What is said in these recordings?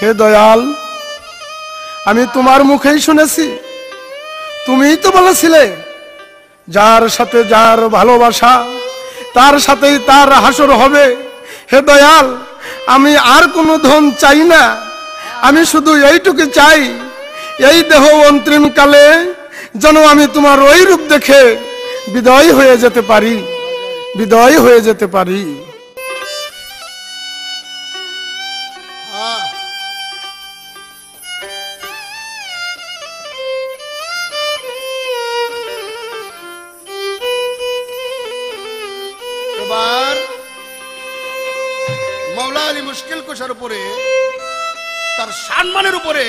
হে দয়াল, আমি তোমার মুখেই শুনেছি, তুমিই তো বলেছিলে যার সাথে যার ভালোবাসা তার সাথেই তার হাসর হবে। হে দয়াল, আমি আর কোনো ধন চাই না, আমি শুধু এইটুকু চাই, এই দেহ অন্তিম কালে যেন আমি তোমার ওই রূপ দেখে বিদায় হয়ে যেতে পারি, বিদায় হয়ে যেতে পারি। এবার মাওলা আলী মুশকিল কুশার উপরে, তার সম্মানের উপরে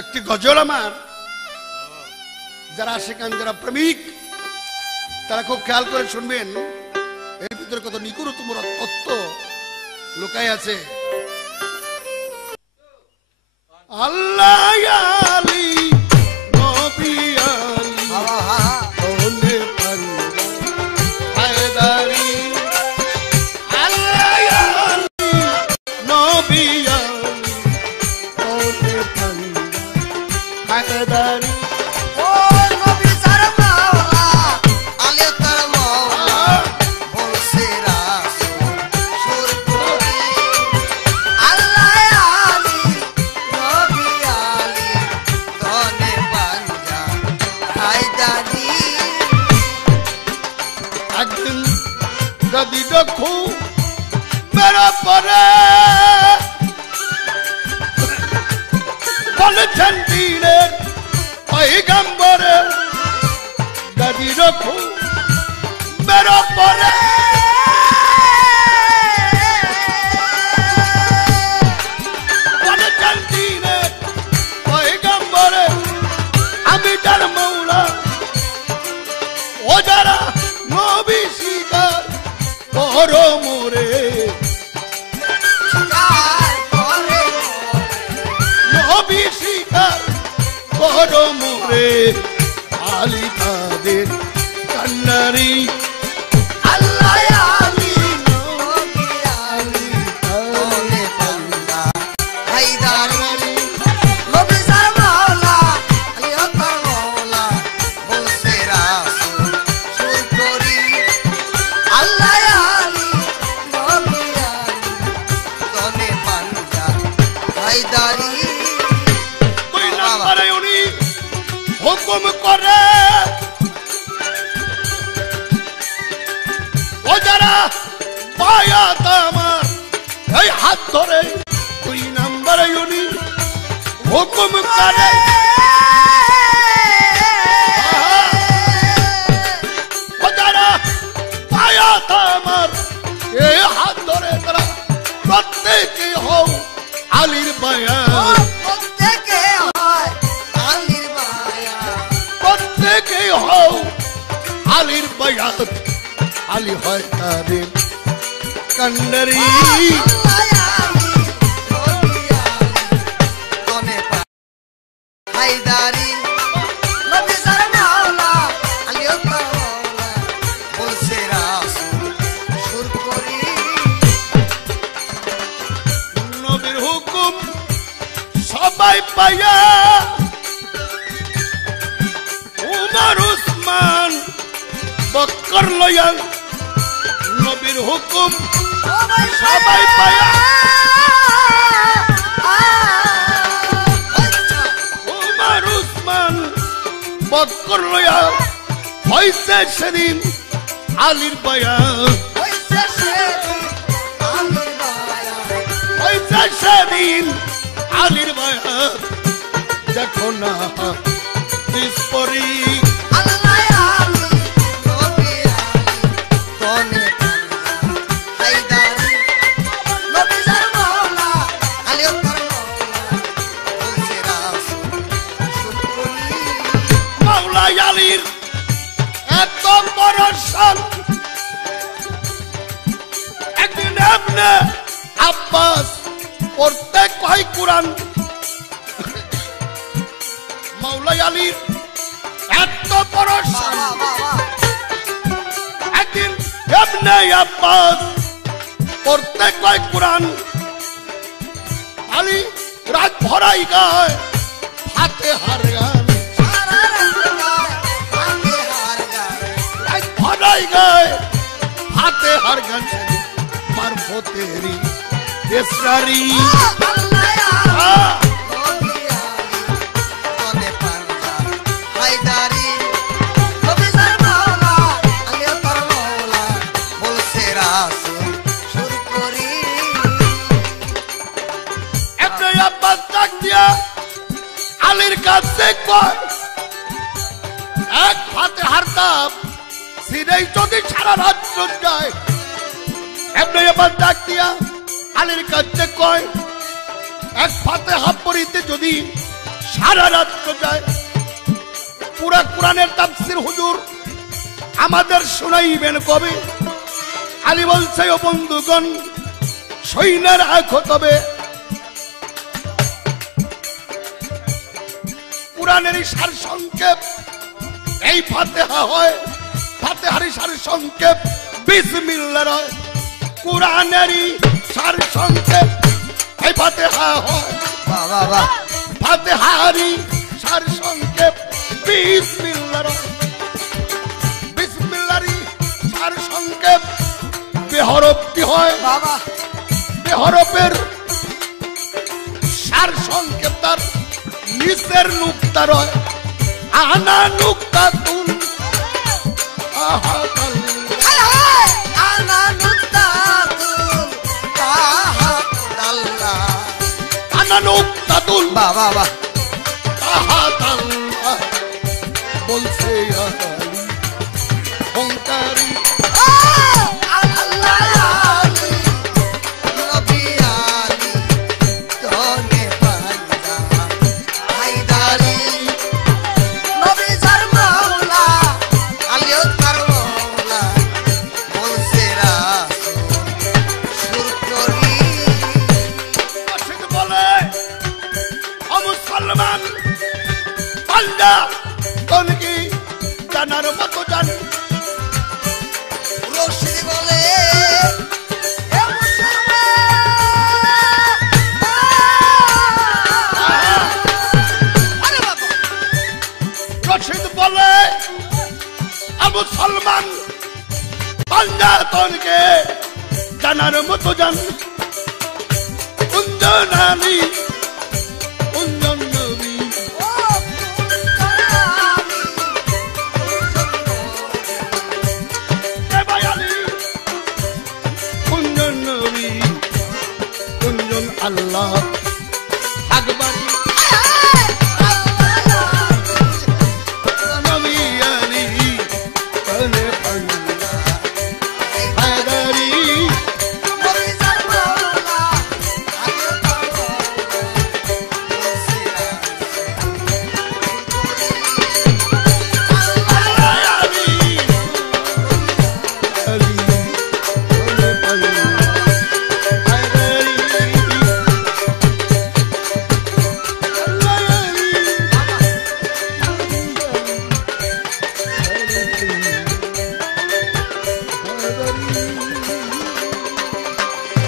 একটি গজল আমার যারা আশিকান, যারা প্রেমিক, তারা খুব খেয়াল করে শুনবেন। এর ভিতরে কত নিকুরতম তত্ত্ব লুকাই আছে। আল্লাহ আলী নবী আলী ওনে পান্ডা হায়দারি, আল্লাহ আলী নবী আলী ওনে পান্ডা হায়দারি। যদি দেখো মেরা পরে বলেছেন দিনের পয়গম্বরে, যদি দেখো মেরা পরে বলেছেন দিনের পয়গম্বরে, আমি যার মৌলা ও যারা নবী স্বীকার করো মোরে, নবী স্বীকার করো মোরে, আলী তাদের কান্নারি। আল্লাহ আলী নবী আলী ওনে পান্ডা হায়দারি, নবী যার মাওলা আলী তার মাওলা বলছে রাসূল সুর করি। আল্লাহ আলী নবী আলী ওনে পান্ডা হায়দারি। দুই নম্বরে উনি হুকুম করে, ও যারা বায়াত আমার এই হাত ধরে। দুই নম্বরে উনি হুকুম করে, ও যারা বায়াত আমার এই হাত ধরে, তারা প্রত্যেকে হও আলীর বায়াত, প্রত্যেকে হয় আলীর বায়াত, প্রত্যেকে হও আলীর বায়াত, আলী হয় তাদের কান্নারি। হায়দারি, নবী যার মাওলা আলী তার মাওলা বলছে রাসূল সুর করি। নবীর হুকুম সবাই পায়া, উমর উসমান বকর লয়া, নবীর হুকুম সবাই পায়া, উমর উসমান বকর লয়া, হইছে সেদিন আলীর বায়াত, হইছে সেদিন আলীর বায়াত। দেখো না বিস্পরি মাওলা আলীর এত বড় শান। একদিন ইবনে আব্বাস পড়তে কয় কুরআন, মাওলা আলীর এত বড় শান। একদিন ইবনে আব্বাস পড়তে কয় কুরআন, আলী রাত ভরাই গায় হাতে হার গান, সারা রাত গায় হাতে হার গায়, রাত ভরাই গায় হাতে হার গান মারফতেরি দেশারি আলীর কাছে কয় এক হাতে হারতাম সিনেই যদি সারা রাত যায়, এমনি আবার ডাক দিয়া আলীর কাছে কয় এক হাতে হাপরিতে যদি সারা রাত যায়, পুরা কোরআনের তাফসীর হুজুর আমাদের শোনাইবেন কবে? আলী বলছে ও বন্ধুগণ সৈন্যের আখো তবে কোরআনের সার সংক্ষেপ এই ফাতেহা হয়, ফাতেহার সার সংক্ষেপ বিসমিল্লাহ হয়, কোরআনেরই সার সংক্ষেপ এই ফাতেহা হয়, ফাতেহারই সার সংক্ষেপ বিসমিল্লাহ হয়, বিসমিল্লাহরই সার সংক্ষেপ বেহরফটি হয়, বেহরফের সার সংক্ষেপ তার নিচের নুক্তা রয়, আনা নুক্তা তুল আনা নুক্তা তুল আনা নুক্তা তুল বাবা বলছে আলী হংকারী জানার মতো জান রশিদ বলে রশিদ বলে আবু সালমান বান্দা তনকে জানার মতো জান, কুঞ্জন আলী কুঞ্জন নবী আল্লাহ আকবার নবী আলী বলে আল্লাহ হায়দারি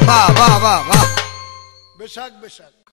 বাহ বাহ বাহ বাহ বেশাক বেশাক